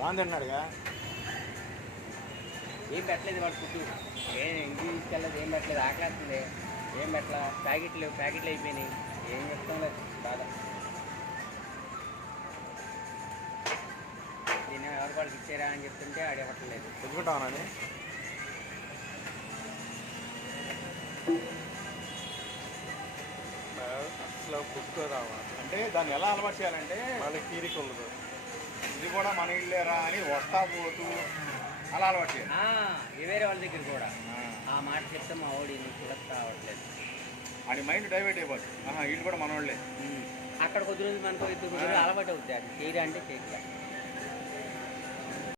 బాగుంది అన్నాడుగా. ఏం పెట్టలేదు వాడు ఫుడ్, ఏం ఇంటికి తీసుకెళ్ళలేదు, ఏం పెట్టలేదు. ఆకలేస్తుంది, ఏం పెట్టలా. ప్యాకెట్లు అయిపోయినాయి, ఏం చెప్తాం లేదు బాధ. దీన్ని ఎవరి వాళ్ళకి ఇచ్చారా అని చెప్తుంటే ఆడు ఇవ్వట్లేదు. తెచ్చుకుంటామని అసలు పుట్టుకోరావా అంటే దాన్ని ఎలా అలవాటు చేయాలంటే వాళ్ళకి తీరిక ఉండదు. ఇది కూడా మన ఇల్లేరా అని వస్తా పోతూ అలా అలవాటు చేయాలి. వేరే వాళ్ళ దగ్గర కూడా ఆ మాట చెప్తే మా వాడి కూడా రావట్లేదు. అది మైండ్ డైవర్ట్ అయిపోద్ది. వీళ్ళు కూడా మన వాళ్ళే. అక్కడ కొద్ది రోజులు మనకు ఇద్దరు అలవాటు అవుతుంది. అది చేయరా అంటే చేయట్లేదు.